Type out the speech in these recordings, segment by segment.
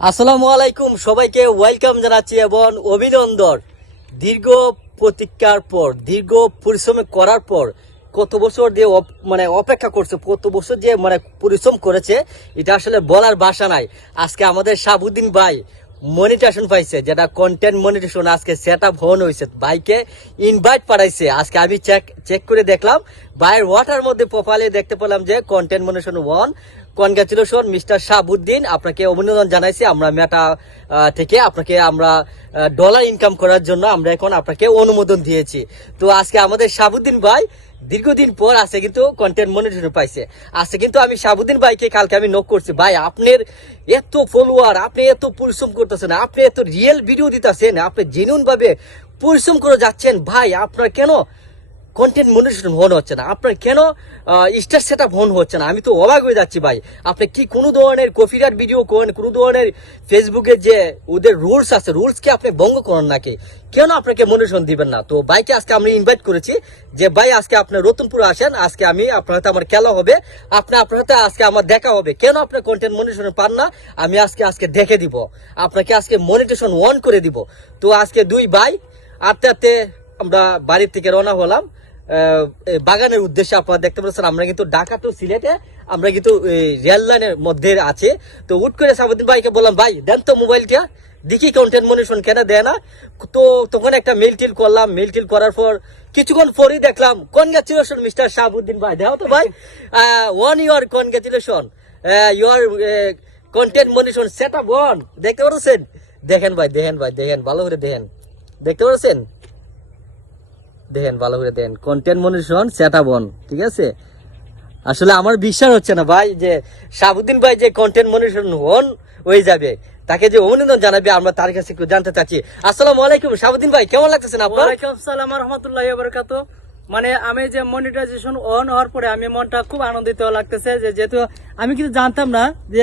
আসসালামু আলাইকুম, সবাইকে ওয়েলকাম জানাচ্ছি এবং অভিনন্দন। দীর্ঘ প্রতীক্ষার পর, দীর্ঘ পরিশ্রম করার পর, কত বছর দিয়ে অপেক্ষা করছে, কত বছর যে পরিশ্রম করেছে, এটা আসলে বলার ভাষা নাই। আজকে আমাদের শাহাবুদ্দিন ভাই মনিটেশন পাইছে, যেটা কন্টেন্ট মনিটেশন আজকে সেট আপ হন হয়েছে। ভাইকে ইনভাইট পাঠাইছে। আজকে আমি চেক করে দেখলাম, ভাইয়ের ওয়াটার মধ্যে প্রোফাইলে দেখতে পেলাম যে content monetisation 1। Congratulation mister Shahabuddin, আপনাকে অভিনন্দন জানাইছি আমরা মেটা থেকে। আপনাকে আমরা ডলার ইনকাম করার জন্য আমরা এখন আপনাকে অনুমোদন দিয়েছি। তো আজকে আমাদের শাহাবুদ্দিন ভাই দীর্ঘদিন পর আছে কিন্তু কন্টেন্ট মনিটর পাইছে। আজকে কিন্তু আমি শাহাবুদ্দিন ভাইকে কালকে আমি নক করছি, ভাই আপনার এত ফলোয়ার, আপনি এত পরিশ্রম করতেছেন, আপনি এত রিয়েল ভিডিও দিতেছেন, আপনি জেনুইন ভাবে পরিশ্রম করে যাচ্ছেন, ভাই আপনার কেন কন্টেন্ট মনিটরেশন হন হচ্ছে না? আপনার কেন স্টার সেট আপ হন হচ্ছে না? আমি তো অবাক হয়ে যাচ্ছি ভাই। আপনি কি কোনো ধরনের কপিরাইট ভিডিও করেন, কোনো ধরনের ফেসবুকে যে ওদের রুলস আছে, রুলসকে আপনি ভঙ্গ করেন নাকি? কেন আপনাকে মনিটরেশন দিবেন না? তো ভাইকে আজকে আমি ইনভাইট করেছি যে ভাই আজকে আপনি রতনপুরে আসেন, আজকে আমি আপনার হাতে আমার খেলা হবে, আপনার হাতে আজকে আমার দেখা হবে। কেন আপনি কন্টেন্ট মনিটরেশন পান না? আমি আজকে দেখে দিব, আপনাকে আজকে মনিটরেশন অন করে দিব। তো আজকে দুই ভাই আস্তে আস্তে আমরা বাড়ির থেকে রওনা হলাম বাগানের উদ্দেশ্যে। আপনারা দেখতে পাচ্ছেন আমরা কিন্তু ঢাকা টু সিলেটে আমরা কিন্তু রেল লাইনের মধ্যে আছে। তো উঠ করে শাহাবুদ্দিন ভাইকে বললাম, ভাই দেন তো মোবাইলটা, দেখি কন্টেন্ট মনিটরেশন কেন দেয় না। তো তখন একটা মেল টিল করলাম, মেল টিল করার পর কিছুক্ষণ পরই দেখলাম কনগ্রাচুলেশন মিস্টার শাহাবুদ্দিন ভাই, দেখো তো ভাই, one year congratulation, your content monetization set up one. দেখতে পাচ্ছেন? দেখেন ভাই, দেখেন ভালো করে দেখেন, দেখতে পাচ্ছেন? দেখেন ভালো করে দেখেন, content monetization set up on. ঠিক আছে, আসলে আমার বিশ্বাস হচ্ছে না ভাই যে শাহাবুদ্দিন ভাই যে কন্টেন্ট মনিটরেশন অন হয়ে যাবে, তাকে যে অভিনন্দন জানাবে, আমরা তার কাছে একটু জানতে চাচ্ছি। আসসালামু আলাইকুম শাহাবুদ্দিন ভাই, কেমন লাগতেছেন আপনার? ওয়ালাইকুম আসসালাম ওয়া রাহমাতুল্লাহি ওয়া বারাকাতুহু। মানে আমি যে মনিটাইজেশন অন হওয়ার পরে আমি মনটা খুব আনন্দিত লাগতেছে, যে যেহেতু আমি কিন্তু জানতাম না যে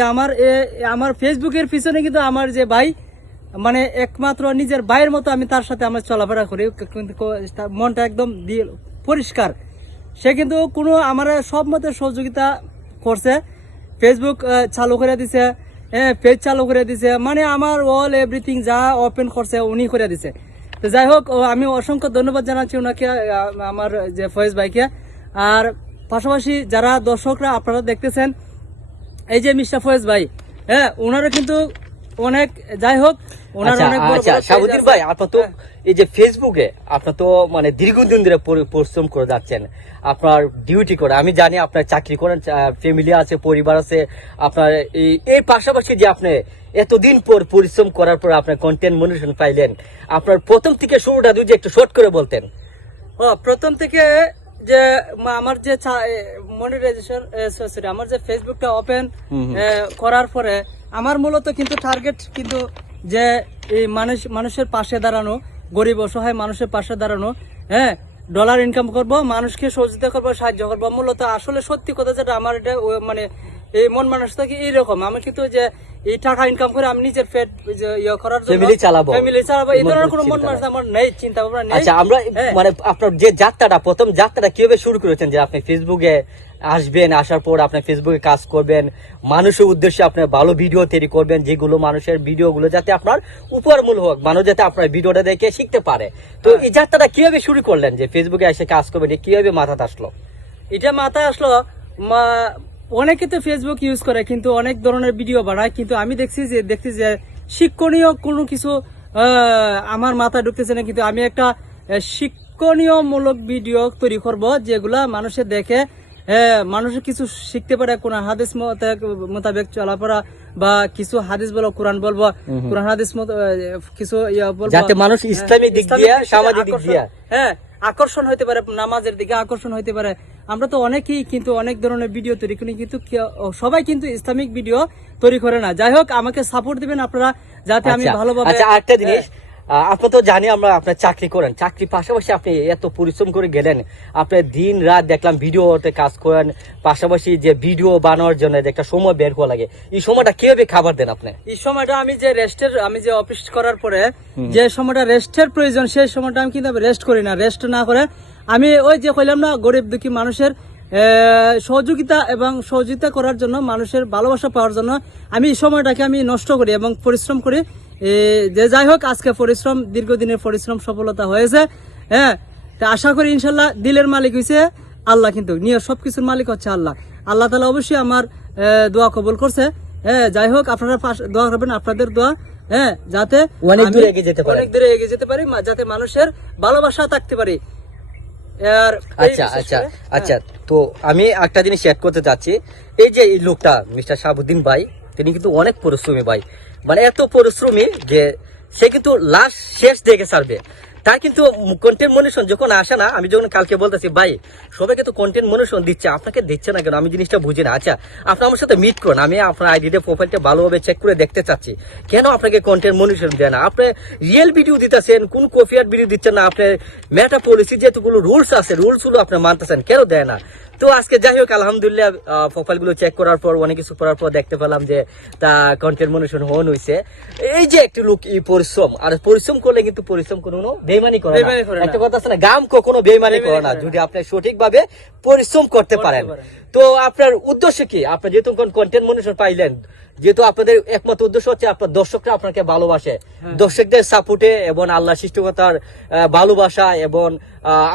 আমার ফেসবুকের পিছনে কিন্তু আমার যে ভাই, মানে একমাত্র নিজের ভাইয়ের মতো আমি তার সাথে আমার চলাফেরা করি, কিন্তু মনটা একদম পরিষ্কার। সে কিন্তু কোনো আমার সব মতে সহযোগিতা করছে, ফেসবুক চালু করে দিছে, পেজ চালু করে দিছে, মানে আমার অল এভরিথিং যা ওপেন করছে উনি করে দিছে। তো যাই হোক, আমি অসংখ্য ধন্যবাদ জানাচ্ছি ওনাকে, আমার যে ফয়েজ ভাইকে। আর পাশাপাশি যারা দর্শকরা আপনারা দেখতেছেন, এই যে মিস্টার ফয়েজ ভাই, হ্যাঁ ওনারও কিন্তু অনেক, যাই হোক ওনার অনেক বড় বড় শাহাবুদ্দিন ভাই, আপনার তো এই যে ফেসবুকে আপনার তো দীর্ঘদিন ধরে পরিশ্রম করে যাচ্ছেন, আপনার ডিউটি করে। আমি জানি আপনার চাকরি করেন, ফ্যামিলি আছে, পরিবার আছে আপনার। এই পাশাপাশি যে আপনি এতদিন পর পরিশ্রম করার পর আপনার কন্টেন্ট মনিটরেশন পাইলেন, আপনার প্রথম থেকে শুরুটা যদি একটু শর্ট করে বলতেন। প্রথম থেকে যে আমার যে মনিটাইজেশন, সরি, আমার যে ফেসবুকটা ওপেন করার পরে আমার মূলত কিন্তু টার্গেট কিন্তু যে এই মানুষের পাশে দাঁড়ানো, গরিব অসহায় মানুষের পাশে দাঁড়ানো, হ্যাঁ ডলার ইনকাম করব, মানুষকে সহযোগিতা করবো, সাহায্য করবো। মূলত আসলে সত্যি কথা যেটা আমার, এটা মানে এই মন মানুষ থেকে এইরকম, আমি কিন্তু যে এই টাকা ইনকাম করে আমি নিজের পেট ইয়ে করার জন্য ফ্যামিলি চালাবো, এই ধরনের কোনো মন মানুষ আমার নেই, চিন্তা ভাবনা নেই। আচ্ছা, আমরা আপনার যে যাত্রাটা, প্রথম যাত্রাটা কিভাবে শুরু করেছেন, যে আপনি ফেসবুকে আসবেন, আসার পর আপনি ফেসবুকে কাজ করবেন, মানুষের উদ্দেশ্যে আপনি ভালো ভিডিও তৈরি করবেন, যেগুলো মানুষের ভিডিওগুলো যাতে আপনার উপরমূল হোক, মানুষ যাতে আপনার ভিডিওটা দেখে শিখতে পারে। তো এই যাত্রাটা কিভাবে শুরু করলেন, যে ফেসবুকে এসে কাজ করবেন, কিভাবে মাথাতে আসলো? এটা মাথায় আসলো, অনেকে তো ফেসবুক ইউজ করে কিন্তু অনেক ধরনের ভিডিও বানায়, কিন্তু আমি দেখছি যে শিক্ষণীয় কোনো কিছু আমার মাথায় ঢুকতেছে না। কিন্তু আমি একটা শিক্ষণীয়মূলক ভিডিও তৈরি করব, যেগুলা মানুষের দেখে মানুষের কিছু শিখতে পারে, কোন হাদিস মোতাবেক চলাফেরা, বা কিছু হাদিস বলবো, কোরআন বলবো, কোরআন হাদিস কিছু বলবো, যাতে মানুষ ইসলামিক দিক দিয়ে, সামাজিক দিক দিয়ে আকর্ষণ হইতে পারে, নামাজের দিকে আকর্ষণ হইতে পারে। আমরা তো অনেকেই কিন্তু অনেক ধরনের ভিডিও তৈরি করি, কিন্তু সবাই কিন্তু ইসলামিক ভিডিও তৈরি করে না। যাই হোক, আমাকে সাপোর্ট দিবেন আপনারা, যাতে আমি ভালোভাবে। আচ্ছা, আরেকটা জিনিস, আপনি তো জানি আমরা আপনার চাকরি করেন, চাকরির পাশাপাশি আপনি এত পরিশ্রম করে গেলেন, আপনি দিন রাত দেখলাম ভিডিওতে কাজ করেন, পাশাপাশি যে ভিডিও বানানোর জন্য যে একটা সময় বের করা লাগে, এই সময়টা কিভাবে খাবার দেন আপনি? এই সময়টা আমি যে অফিস করার পরে যে সময়টা রেস্টের প্রয়োজন, সেই সময়টা আমি কিন্তু রেস্ট করি না। রেস্ট না করে আমি ওই যে কইলাম না, গরিব দুঃখী মানুষের সহযোগিতা এবং সহযোগিতা করার জন্য, মানুষের ভালোবাসা পাওয়ার জন্য আমি এই সময়টাকে আমি নষ্ট করি এবং পরিশ্রম করি। যে যাই হোক, আজকে পরিশ্রম, দীর্ঘদিনের পরিশ্রম সফলতা হয়েছে। হ্যাঁ, তা আশা করি ইনশাল্লাহ দিলের মালিক হয়েছে আল্লাহ, কিন্তু নিয়ে সবকিছুর মালিক হচ্ছে আল্লাহ। আল্লাহ তাআলা অবশ্যই আমার দোয়া কবুল করছে। হ্যাঁ, যাই হোক, আপনারা দোয়া করবেন, আপনাদের দোয়া, হ্যাঁ, যাতে অনেক দূরে এগিয়ে যেতে পারি, অনেক দূরে এগিয়ে যেতে পারি, যাতে মানুষের ভালোবাসা থাকতে পারি। আচ্ছা, তো আমি একটা জিনিস অ্যাড করতে চাচ্ছি। এই যে এই লোকটা মিস্টার শাহাবুদ্দিন ভাই, তিনি কিন্তু অনেক পরিশ্রমী ভাই, মানে এত পরিশ্রমী যে সে কিন্তু লাস্ট শেষ দেখে ছাড়বে। তার কিন্তু কন্টেন্ট মনিশন যখন আসে না, আমি যখন কালকে বলতেছি ভাই সবাইকে তো কন্টেন্ট মনিশন দিচ্ছে, আপনাকে দিচ্ছে না কেন, আমি জিনিসটা বুঝি না। আচ্ছা, আপনি আমার সাথে মিট করুন, আমি আপনার আইডিতে প্রোফাইলটা ভালোভাবে চেক করে দেখতে চাচ্ছি, কেন আপনাকে কন্টেন্ট মনিশন দেয় না? আপনি রিয়েল ভিডিও দিতেছেন, কোন কপিয়ার ভিডিও দিচ্ছেন না, আপনার মেটা পলিসি যেহেতুগুলো রুলস আছে, রুলসগুলো আপনি মানতেছেন, কেন দেয় না? তো আজকে যাই হোক, আলহামদুলিল্লাহ প্রোফাইলগুলো চেক করার পর, অনেক কিছু করার পর দেখতে পেলাম যে তা কন্টেন্ট মনিশন হন হইছে। এই যে একটি লোক এই পরিশ্রম, আর পরিশ্রম করলে কিন্তু পরিশ্রম কোনো বেইমানি করে না। একটা কথা আছে না, গাম কখনো বেইমানি করে না, যদি আপনি সঠিকভাবে পরিশ্রম করতে পারেন। তো আপনার উদ্দেশ্য কি? আপনি যেহেতু কন্টেন্ট মনিশন পাইলেন, যেহেতু আপনাদের একমাত্র উদ্দেশ্য হচ্ছে আপনার দর্শকরা আপনাকে ভালোবাসে, দর্শকদের সাপোর্টে এবং আল্লাহ সৃষ্টিকর্তার ভালোবাসা এবং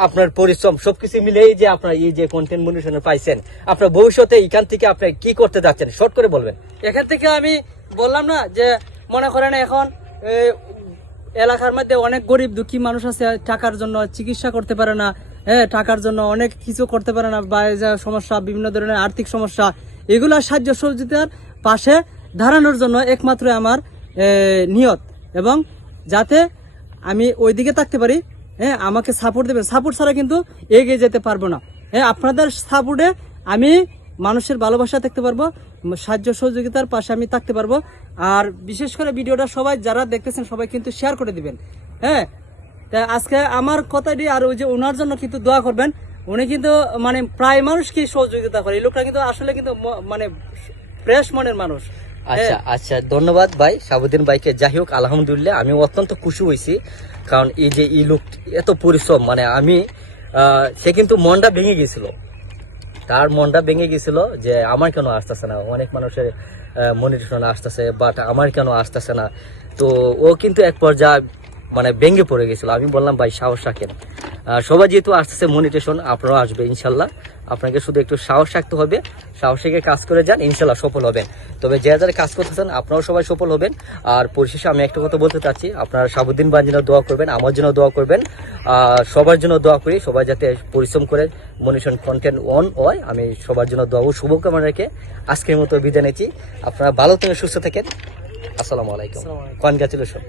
আপনার পরিশ্রম সবকিছু মিলেই যে আপনার এই যে কন্টেন্ট মনিশনে পাইছেন, আপনার ভবিষ্যতে এখান থেকে আপনি কি করতে যাচ্ছেন শর্ট করে বলবেন। এখান থেকে আমি বললাম না যে, মনে করেন এখন এলাকার মধ্যে অনেক গরিব দুঃখী মানুষ আছে, টাকার জন্য চিকিৎসা করতে পারে না, হ্যাঁ, টাকার জন্য অনেক কিছু করতে পারে না, বা যা সমস্যা, বিভিন্ন ধরনের আর্থিক সমস্যা, এগুলা সাহায্য সহযোগিতার পাশে দাঁড়ানোর জন্য একমাত্র আমার নিয়ত, এবং যাতে আমি ওই দিকে থাকতে পারি। হ্যাঁ, আমাকে সাপোর্ট দেবেন, সাপোর্ট ছাড়া কিন্তু এগিয়ে যেতে পারবো না। হ্যাঁ, আপনাদের সাপোর্টে আমি মানুষের ভালোবাসা থাকতে পারবো, সাহায্য সহযোগিতার পাশে আমি থাকতে পারবো। আর বিশেষ করে ভিডিওটা সবাই যারা দেখতেছেন সবাই কিন্তু শেয়ার করে দিবেন। হ্যাঁ, তা আজকে আমার কথাটি, আর ওই যে ওনার জন্য কিন্তু দোয়া করবেন। উনি কিন্তু মানে প্রায় মানুষকে সহযোগিতা করে, এই লোকটা কিন্তু আসলে কিন্তু মানে ফ্রেশ মনের মানুষ। আচ্ছা, ধন্যবাদ ভাই শাহাবুদ্দিন ভাইকে। যাই হোক, আলহামদুলিল্লাহ আমি অত্যন্ত খুশি হয়েছি, কারণ এই যে এই লোক এত পরিশ্রম, মানে আমি সে কিন্তু মনটা ভেঙে গেছিল, তার মনটা ভেঙে গেছিল যে আমার কেন আসতেছে না, অনেক মানুষের মনিটেশন আসতেছে, বাট আমার কেন আসতেছে না। তো ও কিন্তু এক পর্যায়ে মানে ভেঙে পড়ে গেছিল। আমি বললাম ভাই সাহস রাখেন, সবাই যেহেতু আসতেছে মনিটেশন, আপনারাও আসবে ইনশাল্লাহ, আপনাকে শুধু একটু সাহস রাখতে হবে, সাহস রেখে কাজ করে যান, ইনশাল্লাহ সফল হবেন। তবে যে যারা কাজ করতেছেন আপনারাও সবাই সফল হবেন। আর পরিশেষে আমি একটা কথা বলতে চাচ্ছি, আপনারা শাহাবুদ্দিন ভাইয়ের জন্য দোয়া করবেন, আমার জন্য দোয়া করবেন, সবার জন্য দোয়া করি, সবাই যাতে পরিশ্রম করে মনিটেশন কন্টেন্ট অন হয়। আমি সবার জন্য দোয়া ও শুভকামনা রেখে আজকের মতো বিদায় নিচ্ছি। আপনারা ভালো থেকে সুস্থ থাকেন। আসসালামু আলাইকুম, কনগ্রাচুলেশন।